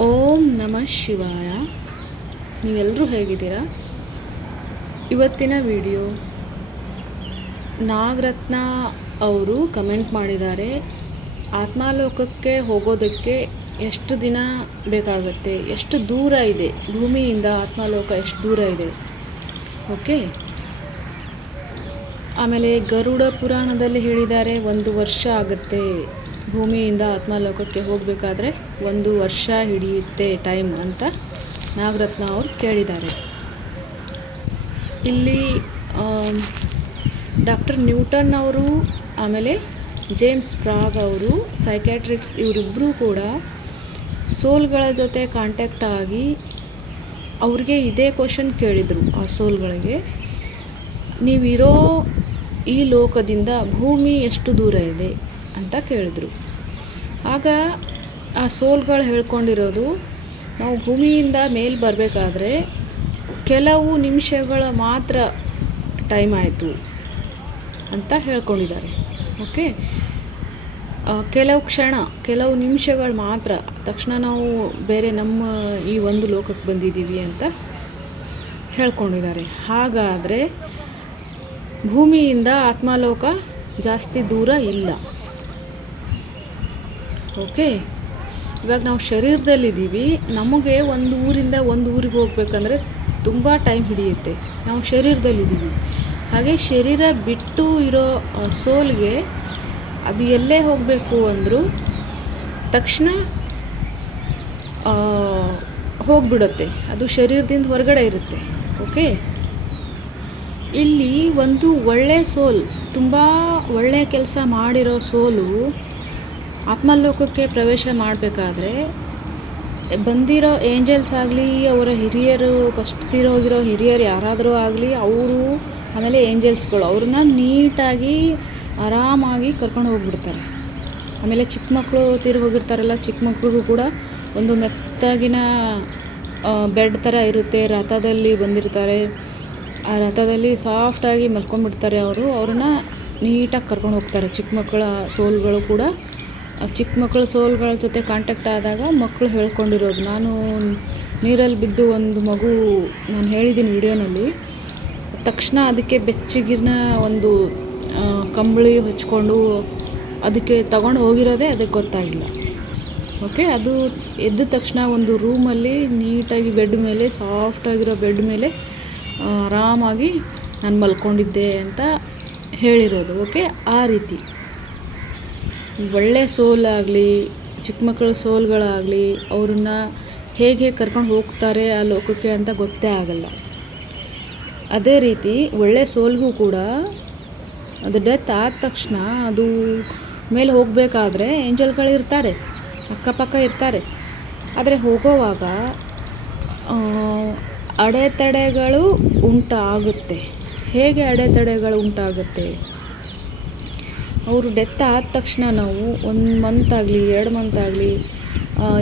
ಓಂ ನಮಃ ಶಿವಾಯ. ನೀವೆಲ್ಲರೂ ಹೇಗಿದ್ದೀರಾ? ಇವತ್ತಿನ ವಿಡಿಯೋ. ನಾಗರತ್ನ ಅವರು ಕಮೆಂಟ್ ಮಾಡಿದ್ದಾರೆ, ಆತ್ಮಾಲೋಕಕ್ಕೆ ಹೋಗೋದಕ್ಕೆ ಎಷ್ಟು ದಿನ ಬೇಕಾಗುತ್ತೆ? ಎಷ್ಟು ದೂರ ಇದೆ? ಭೂಮಿಯಿಂದ ಆತ್ಮಾಲೋಕ ಎಷ್ಟು ದೂರ ಇದೆ? ಓಕೆ? ಆಮೇಲೆ ಗರುಡ ಪುರಾಣದಲ್ಲಿ ಹೇಳಿದ್ದಾರೆ, ಒಂದು ವರ್ಷ ಆಗುತ್ತೆ. ಭೂಮಿಯಿಂದ ಆತ್ಮಲೋಕಕ್ಕೆ ಹೋಗಬೇಕಾದ್ರೆ ಒಂದು ವರ್ಷ ಹಿಡಿಯುತ್ತೆ ಟೈಮ್ ಅಂತ ನಾಗರತ್ನ ಅವರು ಕೇಳಿದ್ದಾರೆ. ಇಲ್ಲಿ ಡಾಕ್ಟರ್ ನ್ಯೂಟನ್ ಅವರು, ಆಮೇಲೆ ಜೇಮ್ಸ್ ಪ್ರಾಗ್ ಅವರು ಸೈಕ್ಯಾಟ್ರಿಕ್ಸ್ ಇವರಿಬ್ಬರೂ ಕೂಡ ಸೋಲ್ಗಳ ಜೊತೆ ಕಾಂಟ್ಯಾಕ್ಟ್ ಆಗಿ ಅವ್ರಿಗೆ ಇದೇ ಕ್ವಶನ್ ಕೇಳಿದರು ಆ ಸೋಲ್ಗಳಿಗೆ. ನೀವಿರೋ ಈ ಲೋಕದಿಂದ ಭೂಮಿ ಎಷ್ಟು ದೂರ ಇದೆ? ಅಂತ ಕೇಳಿದ್ರು. ಆಗ ಆ ಸೋಲ್ಗಳು ಹೇಳ್ಕೊಂಡಿರೋದು, ನಾವು ಭೂಮಿಯಿಂದ ಮೇಲೆ ಬರಬೇಕಾದ್ರೆ ಕೆಲವು ನಿಮಿಷಗಳ ಮಾತ್ರ ಟೈಮ್ ಆಯಿತು ಅಂತ ಹೇಳ್ಕೊಂಡಿದ್ದಾರೆ. ಓಕೆ? ಕೆಲವು ಕ್ಷಣ, ಕೆಲವು ನಿಮಿಷಗಳು ಮಾತ್ರ, ತಕ್ಷಣ ನಾವು ಬೇರೆ ನಮ್ಮ ಈ ಒಂದು ಲೋಕಕ್ಕೆ ಬಂದಿದ್ದೀವಿ ಅಂತ ಹೇಳ್ಕೊಂಡಿದ್ದಾರೆ. ಹಾಗಾದರೆ ಭೂಮಿಯಿಂದ ಆತ್ಮಲೋಕ ಜಾಸ್ತಿ ದೂರ ಇಲ್ಲ. ಓಕೆ. ಇವಾಗ ನಾವು ಶರೀರದಲ್ಲಿದ್ದೀವಿ. ನಮಗೆ ಒಂದು ಊರಿಂದ ಒಂದು ಊರಿಗೆ ಹೋಗ್ಬೇಕಂದ್ರೆ ತುಂಬ ಟೈಮ್ ಹಿಡಿಯುತ್ತೆ. ನಾವು ಶರೀರದಲ್ಲಿದ್ದೀವಿ. ಹಾಗೆ ಶರೀರ ಬಿಟ್ಟು ಇರೋ ಸೋಲ್ಗೆ ಅದು ಎಲ್ಲೇ ಹೋಗಬೇಕು ಅಂದರೂ ತಕ್ಷಣ ಹೋಗ್ಬಿಡುತ್ತೆ. ಅದು ಶರೀರದಿಂದ ಹೊರಗಡೆ ಇರುತ್ತೆ. ಓಕೆ. ಇಲ್ಲಿ ಒಂದು ಒಳ್ಳೆ ಸೋಲ್, ತುಂಬ ಒಳ್ಳೆಯ ಕೆಲಸ ಮಾಡಿರೋ ಸೋಲು ಆತ್ಮಲೋಕಕ್ಕೆ ಪ್ರವೇಶ ಮಾಡಬೇಕಾದ್ರೆ ಬಂದಿರೋ ಏಂಜಲ್ಸ್ ಆಗಲಿ, ಅವರ ಹಿರಿಯರು ಫಸ್ಟ್ ತೀರೋಗಿರೋ ಹಿರಿಯರು ಯಾರಾದರೂ ಆಗಲಿ, ಅವರು ಆಮೇಲೆ ಏಂಜಲ್ಸ್ಗಳು, ಅವ್ರನ್ನ ನೀಟಾಗಿ ಆರಾಮಾಗಿ ಕರ್ಕೊಂಡು ಹೋಗ್ಬಿಡ್ತಾರೆ. ಆಮೇಲೆ ಚಿಕ್ಕ ಮಕ್ಕಳು ತೀರಿ ಹೋಗಿರ್ತಾರಲ್ಲ, ಚಿಕ್ಕ ಮಕ್ಕಳಿಗೂ ಕೂಡ ಒಂದು ಮೆತ್ತಾಗಿನ ಬೆಡ್ ಥರ ಇರುತ್ತೆ. ರಥದಲ್ಲಿ ಬಂದಿರ್ತಾರೆ. ಆ ರಥದಲ್ಲಿ ಸಾಫ್ಟಾಗಿ ಮಲ್ಕೊಂಡ್ಬಿಡ್ತಾರೆ ಅವರು. ಅವ್ರನ್ನ ನೀಟಾಗಿ ಕರ್ಕೊಂಡು ಹೋಗ್ತಾರೆ. ಚಿಕ್ಕ ಮಕ್ಕಳ ಸೋಲ್ಗಳು ಕೂಡ ಚಿಕ್ಕ ಮಕ್ಕಳ ಸೋಲ್ಗಳ ಜೊತೆ ಕಾಂಟ್ಯಾಕ್ಟ್ ಆದಾಗ ಮಕ್ಕಳು ಹೇಳ್ಕೊಂಡಿರೋದು. ನಾನು ನೀರಲ್ಲಿ ಬಿದ್ದು ಒಂದು ಮಗು ನಾನು ಹೇಳಿದ್ದೀನಿ ವಿಡಿಯೋನಲ್ಲಿ. ತಕ್ಷಣ ಅದಕ್ಕೆ ಬೆಚ್ಚಗಿನ ಒಂದು ಕಂಬಳಿ ಹೊಚ್ಕೊಂಡು ಅದಕ್ಕೆ ತಗೊಂಡು ಹೋಗಿರೋದೇ ಅದಕ್ಕೆ ಗೊತ್ತಾಗಿಲ್ಲ. ಓಕೆ ಅದು ಎದ್ದ ತಕ್ಷಣ ಒಂದು ರೂಮಲ್ಲಿ ನೀಟಾಗಿ ಬೆಡ್ ಮೇಲೆ ಸಾಫ್ಟಾಗಿರೋ ಬೆಡ್ ಮೇಲೆ ಆರಾಮಾಗಿ ನಾನು ಮಲ್ಕೊಂಡಿದ್ದೆ ಅಂತ ಹೇಳಿರೋದು. ಓಕೆ ಆ ರೀತಿ. ಒಳ್ಳೆ ಸೋಲಾಗಲಿ, ಚಿಕ್ಕ ಮಕ್ಕಳ ಸೋಲ್ಗಳಾಗಲಿ ಅವ್ರನ್ನ ಹೇಗೆ ಕರ್ಕೊಂಡು ಹೋಗ್ತಾರೆ ಆ ಲೋಕಕ್ಕೆ ಅಂತ ಗೊತ್ತೇ ಆಗಲ್ಲ. ಅದೇ ರೀತಿ ಒಳ್ಳೆ ಸೋಲ್ಗೂ ಕೂಡ ಅದು ಡೆತ್ ಆದ ತಕ್ಷಣ ಅದು ಮೇಲೆ ಹೋಗಬೇಕಾದ್ರೆ ಏಂಜಲ್ಗಳು ಇರ್ತಾರೆ, ಅಕ್ಕಪಕ್ಕ ಇರ್ತಾರೆ. ಆದರೆ ಹೋಗೋವಾಗ ಅಡೆತಡೆಗಳು ಉಂಟಾಗುತ್ತೆ. ಹೇಗೆ ಅಡೆತಡೆಗಳು ಉಂಟಾಗುತ್ತೆ? ಅವರು ಡೆತ್ ಆದ ತಕ್ಷಣ ನಾವು ಒಂದು ಮಂತ್ ಆಗಲಿ, ಎರಡು ಮಂತ್ ಆಗಲಿ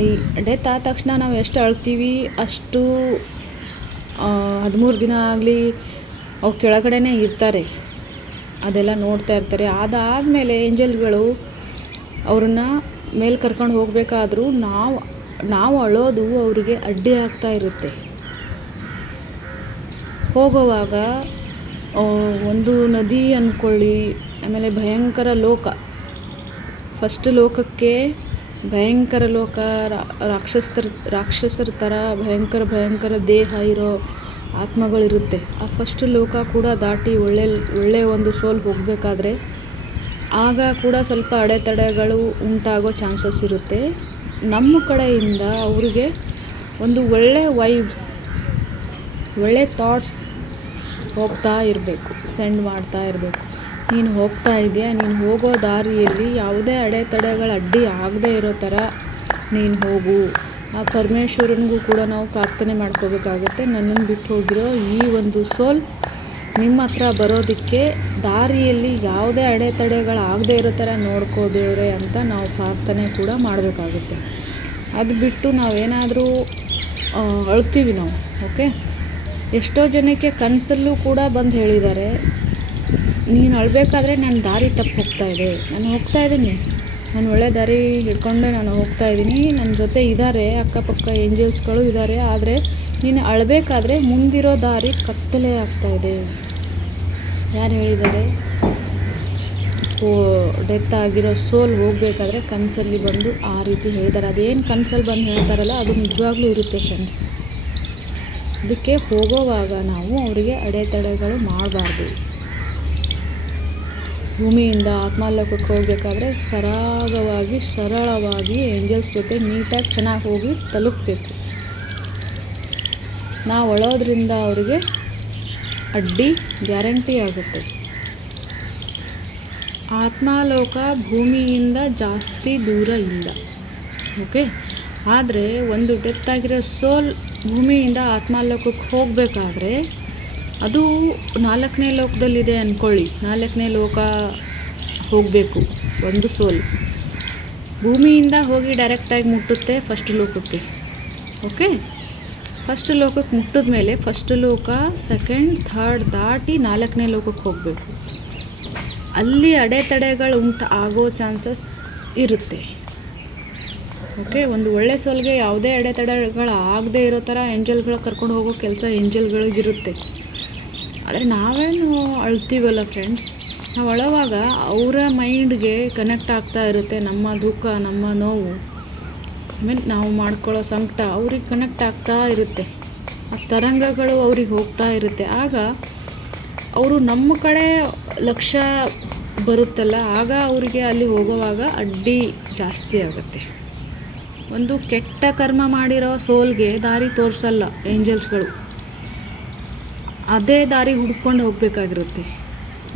ಈ ಡೆತ್ ಆದ ತಕ್ಷಣ ನಾವು ಎಷ್ಟು ಅಳ್ತೀವಿ ಅಷ್ಟು ಹದಿಮೂರು ದಿನ ಆಗಲಿ ಅವ್ರ ಕೆಳಗಡೆನೇ ಇರ್ತಾರೆ. ಅದೆಲ್ಲ ನೋಡ್ತಾ ಇರ್ತಾರೆ. ಅದಾದಮೇಲೆ ಏಂಜಲ್ಗಳು ಅವ್ರನ್ನ ಮೇಲೆ ಕರ್ಕೊಂಡು ಹೋಗಬೇಕಾದ್ರೂ ನಾವು ನಾವು ಅಳೋದು ಅವರಿಗೆ ಅಡ್ಡಿ ಆಗ್ತಾ ಇರುತ್ತೆ. ಹೋಗುವಾಗ ಒಂದು ನದಿ ಅಂದ್ಕೊಳ್ಳಿ ಆಮೇಲೆ ಭಯಂಕರ ಲೋಕ. ಫಸ್ಟ್ ಲೋಕಕ್ಕೆ ಭಯಂಕರ ಲೋಕ ರಾಕ್ಷಸರ ರಾಕ್ಷಸರ ಥರ ಭಯಂಕರ ಭಯಂಕರ ದೇಹ ಇರೋ ಆತ್ಮಗಳಿರುತ್ತೆ. ಆ ಫಸ್ಟ್ ಲೋಕ ಕೂಡ ದಾಟಿ ಒಳ್ಳೆ ಒಳ್ಳೆಯ ಒಂದು ಸೋಲ್ ಹೋಗಬೇಕಾದ್ರೆ ಆಗ ಕೂಡ ಸ್ವಲ್ಪ ಅಡೆತಡೆಗಳು ಉಂಟಾಗೋ ಚಾನ್ಸಸ್ ಇರುತ್ತೆ. ನಮ್ಮ ಕಡೆಯಿಂದ ಅವರಿಗೆ ಒಂದು ಒಳ್ಳೆ ವೈಬ್ಸ್ ಒಳ್ಳೆ ಥಾಟ್ಸ್ ಹೋಗ್ತಾ ಇರಬೇಕು ಸೆಂಡ್ ಮಾಡ್ತಾ ಇರಬೇಕು. ನೀನು ಹೋಗ್ತಾ ಇದೆಯಾ ನೀನು ಹೋಗೋ ದಾರಿಯಲ್ಲಿ ಯಾವುದೇ ಅಡೆತಡೆಗಳು ಅಡ್ಡಿ ಆಗದೇ ಇರೋ ಥರ ನೀನು ಹೋಗು. ಆ ಪರಮೇಶ್ವರನಿಗೂ ಕೂಡ ನಾವು ಪ್ರಾರ್ಥನೆ ಮಾಡ್ಕೋಬೇಕಾಗುತ್ತೆ. ನನ್ನನ್ನು ಬಿಟ್ಟು ಹೋಗಿರೋ ಈ ಒಂದು ಸೋಲ್ ನಿಮ್ಮ ಹತ್ರ ಬರೋದಕ್ಕೆ ದಾರಿಯಲ್ಲಿ ಯಾವುದೇ ಅಡೆತಡೆಗಳು ಆಗದೇ ಇರೋ ಥರ ನೋಡ್ಕೋ ದೇವ್ರೆ ಅಂತ ನಾವು ಪ್ರಾರ್ಥನೆ ಕೂಡ ಮಾಡಬೇಕಾಗುತ್ತೆ. ಅದು ಬಿಟ್ಟು ನಾವೇನಾದರೂ ಅಳ್ತೀವಿ ನಾವು, ಓಕೆ? ಎಷ್ಟೋ ಜನಕ್ಕೆ ಕನಸಲ್ಲೂ ಕೂಡ ಬಂದು ಹೇಳಿದ್ದಾರೆ. ನೀನು ಅಳಬೇಕಾದ್ರೆ ನಾನು ದಾರಿ ತಪ್ಪು ಹೋಗ್ತಾ ಇದೆ. ನಾನು ಹೋಗ್ತಾ ಇದ್ದೀನಿ. ನಾನು ಒಳ್ಳೆ ದಾರಿ ಹಿಡ್ಕೊಂಡೆ ನಾನು ಹೋಗ್ತಾ ಇದ್ದೀನಿ. ನನ್ನ ಜೊತೆ ಇದ್ದಾರೆ ಅಕ್ಕಪಕ್ಕ ಏಂಜಲ್ಸ್ಗಳು ಇದ್ದಾರೆ ಆದರೆ ನೀನು ಅಳಬೇಕಾದ್ರೆ ಮುಂದಿರೋ ದಾರಿ ಕತ್ತಲೆ ಇದೆ. ಯಾರು ಹೇಳಿದ್ದಾರೆ? ಓ, ಡೆತ್ ಆಗಿರೋ ಸೋಲ್ ಹೋಗಬೇಕಾದ್ರೆ ಕನಸಲ್ಲಿ ಬಂದು ಆ ರೀತಿ ಹೇಳ್ತಾರೆ. ಅದೇನು ಕನಸಲ್ಲಿ ಬಂದು ಹೇಳ್ತಾರಲ್ಲ, ಅದು ನಿಜವಾಗ್ಲೂ ಇರುತ್ತೆ ಫ್ರೆಂಡ್ಸ್ ಅದಕ್ಕೆ ಹೋಗೋವಾಗ ನಾವು ಅವರಿಗೆ ಅಡೆತಡೆಗಳು ಮಾಡಬಾರ್ದು. ಭೂಮಿಯಿಂದ ಆತ್ಮಾಲೋಕಕ್ಕೆ ಹೋಗಬೇಕಾದ್ರೆ ಸರಾಗವಾಗಿ, ಸರಳವಾಗಿ ಏಂಜಲ್ಸ್ ಜೊತೆ ನೀಟಾಗಿ ಚೆನ್ನಾಗಿ ಹೋಗಿ ತಲುಪಬೇಕು. ನಾವು ಒಳೋದ್ರಿಂದ ಅವರಿಗೆ ಅಡ್ಡಿ ಗ್ಯಾರಂಟಿ ಆಗುತ್ತೆ. ಆತ್ಮಾಲೋಕ ಭೂಮಿಯಿಂದ ಜಾಸ್ತಿ ದೂರ ಇಲ್ಲ. ಓಕೆ ಆದರೆ ಒಂದು ಡೆತ್ ಆಗಿರೋ ಸೋಲ್ ಭೂಮಿಯಿಂದ ಆತ್ಮಾಲೋಕಕ್ಕೆ ಹೋಗಬೇಕಾದ್ರೆ ಅದು ನಾಲ್ಕನೇ ಲೋಕದಲ್ಲಿದೆ ಅಂದ್ಕೊಳ್ಳಿ ನಾಲ್ಕನೇ ಲೋಕ ಹೋಗಬೇಕು, ಒಂದು ಸೋಲ್. ಭೂಮಿಯಿಂದ ಹೋಗಿ ಡೈರೆಕ್ಟಾಗಿ ಮುಟ್ಟುತ್ತೆ ಫಸ್ಟ್ ಲೋಕಕ್ಕೆ. ಓಕೆ ಫಸ್ಟ್ ಲೋಕಕ್ಕೆ ಮುಟ್ಟಿದ ಮೇಲೆ ಫಸ್ಟ್ ಲೋಕ ಸೆಕೆಂಡ್ ಥರ್ಡ್ ದಾಟಿ ನಾಲ್ಕನೇ ಲೋಕಕ್ಕೆ ಹೋಗಬೇಕು. ಅಲ್ಲಿ ಅಡೆತಡೆಗಳು ಉಂಟು, ಆಗೋ ಚಾನ್ಸಸ್ ಇರುತ್ತೆ. ಓಕೆ ಒಂದು ಒಳ್ಳೆ ಸೋಲ್ಗೆ ಯಾವುದೇ ಅಡೆತಡೆಗಳು ಆಗದೆ ಇರೋ ಥರ ಏಂಜಲ್ಗಳ ಕರ್ಕೊಂಡು ಹೋಗೋ ಕೆಲಸ ಏಂಜಲ್ಗಳಿಗಿರುತ್ತೆ ಆದರೆ ನಾವೇನು ಅಳ್ತೀವಲ್ಲ ಫ್ರೆಂಡ್ಸ್ ನಾವು ಅಳವಾಗ ಅವರ ಮೈಂಡ್ಗೆ ಕನೆಕ್ಟ್ ಆಗ್ತಾ ಇರುತ್ತೆ ನಮ್ಮ ದುಃಖ, ನಮ್ಮ ನೋವು. ಮೀನ್ ನಾವು ಮಾಡ್ಕೊಳ್ಳೋ ಸಂಕಟ ಅವ್ರಿಗೆ ಕನೆಕ್ಟ್ ಆಗ್ತಾ ಇರುತ್ತೆ. ಆ ತರಂಗಗಳು ಅವ್ರಿಗೆ ಹೋಗ್ತಾ ಇರುತ್ತೆ. ಆಗ ಅವರು ನಮ್ಮ ಕಡೆ ಲಕ್ಷ್ಯ ಬರುತ್ತಲ್ಲ, ಆಗ ಅವರಿಗೆ ಅಲ್ಲಿ ಹೋಗುವಾಗ ಅಡ್ಡಿ ಜಾಸ್ತಿ ಆಗುತ್ತೆ. ಒಂದು ಕೆಟ್ಟ ಕರ್ಮ ಮಾಡಿರೋ ಸೋಲ್ಗೆ ದಾರಿ ತೋರಿಸಲ್ಲ ಏಂಜಲ್ಸ್ಗಳು ಅದೇ ದಾರಿ ಹುಡ್ಕೊಂಡು ಹೋಗಬೇಕಾಗಿರುತ್ತೆ.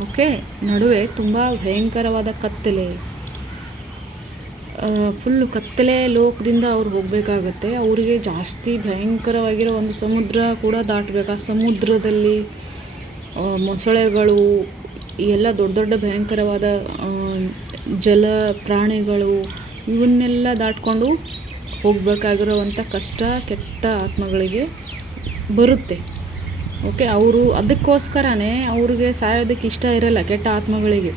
ಓಕೆ? ನಡುವೆ ತುಂಬ ಭಯಂಕರವಾದ ಕತ್ತಲೆ. ಫುಲ್ಲು ಕತ್ತಲೆ ಲೋಕದಿಂದ ಅವ್ರು ಹೋಗಬೇಕಾಗತ್ತೆ. ಅವರಿಗೆ ಜಾಸ್ತಿ ಭಯಂಕರವಾಗಿರೋ ಒಂದು ಸಮುದ್ರ ಕೂಡ ದಾಟಬೇಕು. ಆ ಸಮುದ್ರದಲ್ಲಿ ಮೊಸಳೆಗಳು ಎಲ್ಲ ದೊಡ್ಡ ದೊಡ್ಡ ಭಯಂಕರವಾದ ಜಲ ಪ್ರಾಣಿಗಳು ಇವನ್ನೆಲ್ಲ ದಾಟ್ಕೊಂಡು ಹೋಗಬೇಕಾಗಿರೋವಂಥ ಕಷ್ಟ, ಕೆಟ್ಟ ಆತ್ಮಗಳಿಗೆ ಬರುತ್ತೆ. ಓಕೆ, ಅವರು ಅದಕ್ಕೋಸ್ಕರನೇ ಅವ್ರಿಗೆ ಸಾಯೋದಕ್ಕೆ ಇಷ್ಟ ಇರಲ್ಲ ಕೆಟ್ಟ ಆತ್ಮಗಳಿಗೆ.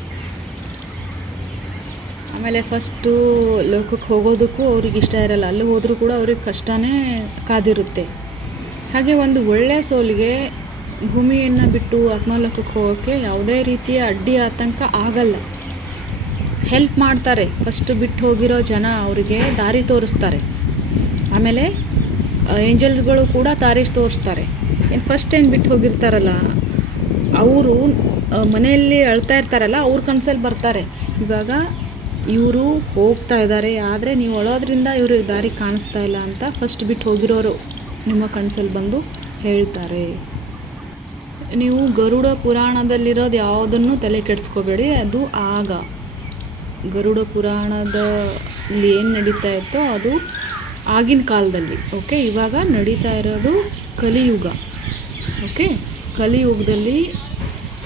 ಆಮೇಲೆ ಫಸ್ಟು ಲೋಕಕ್ಕೆ ಹೋಗೋದಕ್ಕೂ ಅವ್ರಿಗೆ ಇಷ್ಟ ಇರಲ್ಲ. ಅಲ್ಲಿ ಹೋದರೂ ಕೂಡ ಅವ್ರಿಗೆ ಕಷ್ಟನೇ ಕಾದಿರುತ್ತೆ. ಹಾಗೆ ಒಂದು ಒಳ್ಳೆಯ ಸೋಲಿಗೆ ಭೂಮಿಯನ್ನು ಬಿಟ್ಟು ಆತ್ಮಲೋಕಕ್ಕೆ ಹೋಗೋಕ್ಕೆ ಯಾವುದೇ ರೀತಿಯ ಅಡ್ಡಿ ಆತಂಕ ಆಗಲ್ಲ. ಹೆಲ್ಪ್ ಮಾಡ್ತಾರೆ. ಫಸ್ಟ್ ಬಿಟ್ಟು ಹೋಗಿರೋ ಜನ ಅವರಿಗೆ ದಾರಿ ತೋರಿಸ್ತಾರೆ. ಆಮೇಲೆ ಏಂಜಲ್ಸ್ಗಳು ಕೂಡ ದಾರಿ ತೋರಿಸ್ತಾರೆ. ಏನು ಫಸ್ಟ್ ಏನು ಬಿಟ್ಟು ಹೋಗಿರ್ತಾರಲ್ಲ, ಅವರು ಮನೆಯಲ್ಲಿ ಅಳ್ತಾ ಇರ್ತಾರಲ್ಲ, ಅವ್ರ ಕನಸಲ್ಲಿ ಬರ್ತಾರೆ. ಇವಾಗ ಇವರು ಹೋಗ್ತಾ ಇದ್ದಾರೆ ಆದರೆ ನೀವು ಅಳೋದ್ರಿಂದ ಇವರು ದಾರಿ ಕಾಣಿಸ್ತಾ ಇಲ್ಲ ಅಂತ ಫಸ್ಟ್ ಬಿಟ್ಟು ಹೋಗಿರೋರು ನಿಮ್ಮ ಕನಸಲ್ಲಿ ಬಂದು ಹೇಳ್ತಾರೆ. ನೀವು ಗರುಡ ಪುರಾಣದಲ್ಲಿರೋದು ಯಾವುದನ್ನು ತಲೆ ಕೆಡಿಸ್ಕೋಬೇಡಿ, ಅದು ಆಗ. ಗರುಡ ಪುರಾಣದಲ್ಲಿ ಏನು ನಡೀತಾ ಇತ್ತೋ ಅದು ಆಗಿನ ಕಾಲದಲ್ಲಿ ಓಕೆ ಇವಾಗ ನಡೀತಾ ಇರೋದು ಕಲಿಯುಗ. ಓಕೆ ಕಲಿಯುಗದಲ್ಲಿ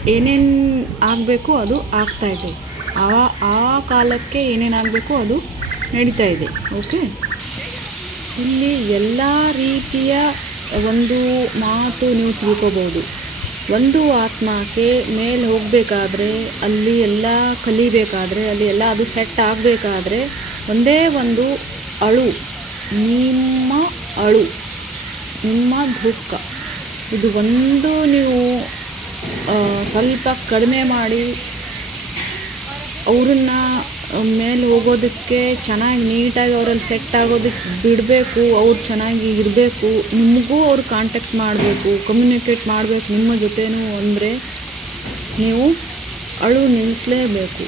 ಏನೇನು ಆಗಬೇಕು ಅದು ಆಗ್ತಾ ಇದೆ. ಆ ಆ ಕಾಲಕ್ಕೆ ಏನೇನು ಆಗಬೇಕು ಅದು ನಡೀತಾ ಇದೆ. ಓಕೆ? ಇಲ್ಲಿ ಎಲ್ಲ ರೀತಿಯ ಒಂದು ಮಾತು ನೀವು ತಿಳ್ಕೊಬೋದು. ಒಂದು ಆತ್ಮಕ್ಕೆ ಮೇಲೆ ಹೋಗಬೇಕಾದ್ರೆ, ಅಲ್ಲಿ ಎಲ್ಲ ಕಲಿಬೇಕಾದ್ರೆ, ಅಲ್ಲಿ ಎಲ್ಲ ಅದು ಸೆಟ್ ಆಗಬೇಕಾದ್ರೆ ಒಂದೇ ಒಂದು ಅಳು, ನಿಮ್ಮ ಅಳು, ನಿಮ್ಮ ದುಃಖ ಇದು ಒಂದು ನೀವು ಸ್ವಲ್ಪ ಕಡಿಮೆ ಮಾಡಿ, ಅವರನ್ನು ಮೇಲೆ ಹೋಗೋದಕ್ಕೆ ಚೆನ್ನಾಗಿ ನೀಟಾಗಿ ಅವರಲ್ಲಿ ಸೆಟ್ ಆಗೋದಕ್ಕೆ ಬಿಡಬೇಕು, ಅವ್ರು ಚೆನ್ನಾಗಿ ಇರಬೇಕು, ನಿಮಗೂ ಅವ್ರು ಕಾಂಟ್ಯಾಕ್ಟ್ ಮಾಡಬೇಕು ಕಮ್ಯುನಿಕೇಟ್ ಮಾಡಬೇಕು, ನಿಮ್ಮ ಜೊತೆನೂ ಅಂದರೆ ನೀವು ಅಳು ನಿಲ್ಲಿಸಲೇಬೇಕು.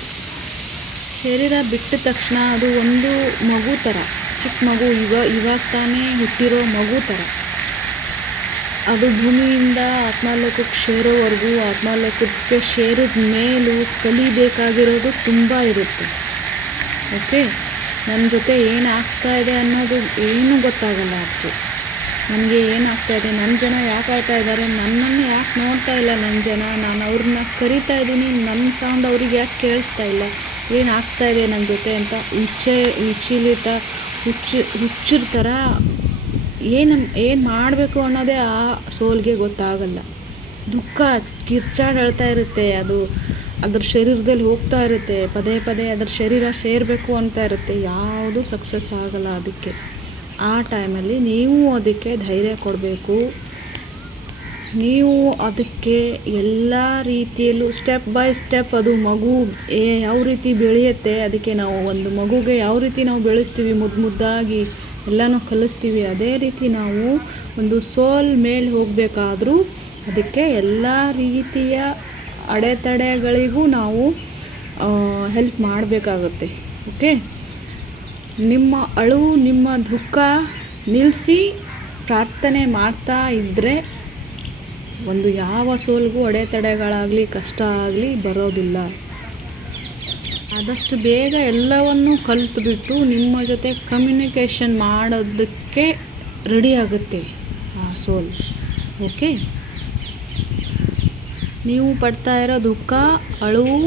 ಶರೀರ ಬಿಟ್ಟ ತಕ್ಷಣ ಅದು ಒಂದು ಮಗು ಥರ, ಚಿಕ್ಕ ಮಗು ಇವಾಗ ಇವಾಗ ತಾನೇ ಹುಟ್ಟಿರೋ ಮಗು ಥರ. ಅದು ಭೂಮಿಯಿಂದ ಆತ್ಮಾಲೋಕಕ್ಕೆ ಸೇರೋವರೆಗೂ ಆತ್ಮಾಲೋಕಕ್ಕೆ ಸೇರಿದ ಮೇಲೂ ಕಲಿಬೇಕಾಗಿರೋದು ತುಂಬ ಇರುತ್ತೆ. ಓಕೆ? ನನ್ನ ಜೊತೆ ಏನು ಆಗ್ತಾ ಇದೆ ಅನ್ನೋದು ಏನೂ ಗೊತ್ತಾಗಲ್ಲ ಅದಕ್ಕೆ ನನಗೆ ಏನಾಗ್ತಾ ಇದೆ ನನ್ನ ಜನ ಯಾಕೆ ಆಡ್ತಾ ಇದ್ದಾರೆ, ನನ್ನನ್ನು ಯಾಕೆ ನೋಡ್ತಾ ಇಲ್ಲ ನನ್ನ ಜನ? ನಾನು ಅವ್ರನ್ನ ಕರಿತಾ ಇದ್ದೀನಿ ನನ್ನ ಸೌಂಡ್ ಅವ್ರಿಗೆ ಯಾಕೆ ಕೇಳಿಸ್ತಾ ಇಲ್ಲ? ಏನು ಆಗ್ತಾ ಇದೆ ನನ್ನ ಜೊತೆ ಅಂತ ಹುಚ್ಚೆ ಹುಚ್ಚಿಲಿತ ಹುಚ್ಚು, ಹುಚ್ಚರ ಥರ ಏನು ಏನು ಮಾಡಬೇಕು ಅನ್ನೋದೇ ಆ ಸೋಲ್ಗೆ ಗೊತ್ತಾಗಲ್ಲ. ದುಃಖ ಕಿರ್ಚಾಡ್ ಅಳ್ತಾ ಇರುತ್ತೆ, ಅದು ಅದ್ರ ಶರೀರದಲ್ಲಿ ಹೋಗ್ತಾ ಇರುತ್ತೆ, ಪದೇ ಪದೇ ಅದ್ರ ಶರೀರ ಸೇರಬೇಕು ಅಂತ ಇರುತ್ತೆ, ಯಾವುದು ಸಕ್ಸಸ್ ಆಗಲ್ಲ ಅದಕ್ಕೆ. ಆ ಟೈಮಲ್ಲಿ ನೀವು ಅದಕ್ಕೆ ಧೈರ್ಯ ಕೊಡಬೇಕು. ನೀವು ಅದಕ್ಕೆ ಎಲ್ಲ ರೀತಿಯಲ್ಲೂ ಸ್ಟೆಪ್ ಬೈ ಸ್ಟೆಪ್ ಅದು ಮಗು ಯಾವ ರೀತಿ ಬೆಳೆಯುತ್ತೆ, ಅದಕ್ಕೆ ನಾವು ಒಂದು ಮಗುಗೆ ಯಾವ ರೀತಿ ನಾವು ಬೆಳೆಸ್ತೀವಿ ಮುದ್ದು ಮುದ್ದಾಗಿ ಎಲ್ಲನೂ ಕಲಿಸ್ತೀವಿ. ಅದೇ ರೀತಿ ನಾವು ಒಂದು ಸೋಲ್ ಮೇಲೆ ಹೋಗಬೇಕಾದ್ರೂ ಅದಕ್ಕೆ ಎಲ್ಲ ರೀತಿಯ ಅಡೆತಡೆಗಳಿಗೂ ನಾವು ಹೆಲ್ಪ್ ಮಾಡಬೇಕಾಗುತ್ತೆ. ಓಕೆ? ನಿಮ್ಮ ಅಳು, ನಿಮ್ಮ ದುಃಖ ನಿಲ್ಲಿಸಿ ಪ್ರಾರ್ಥನೆ ಮಾಡ್ತಾ ಇದ್ದರೆ ಒಂದು ಯಾವ ಸೋಲ್ಗೂ ಅಡೆತಡೆಗಳಾಗಲಿ, ಕಷ್ಟ ಆಗಲಿ ಬರೋದಿಲ್ಲ. ಆದಷ್ಟು ಬೇಗ ಎಲ್ಲವನ್ನು ಕಲ್ತುಬಿಟ್ಟು ನಿಮ್ಮ ಜೊತೆ ಕಮ್ಯುನಿಕೇಷನ್ ಮಾಡೋದಕ್ಕೆ ರೆಡಿ ಆಗುತ್ತೆ ಆ ಸೋಲ್ ಓಕೆ ನೀವು ಪಡ್ತಾ ಇರೋ ದುಃಖ, ಅಳುವು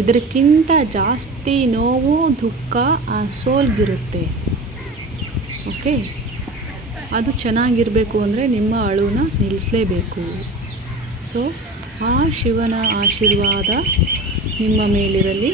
ಇದಕ್ಕಿಂತ ಜಾಸ್ತಿ ನೋವು, ದುಃಖ ಆ ಸೋಲ್ಗಿರುತ್ತೆ ಓಕೆ ಅದು ಚೆನ್ನಾಗಿರಬೇಕು ಅಂದರೆ ನಿಮ್ಮ ಅಳುವನ್ನ ನಿಲ್ಲಿಸಲೇಬೇಕು ಸೊ ಆ ಶಿವನ ಆಶೀರ್ವಾದ ನಿಮ್ಮ ಮೇಲಿರಲಿ.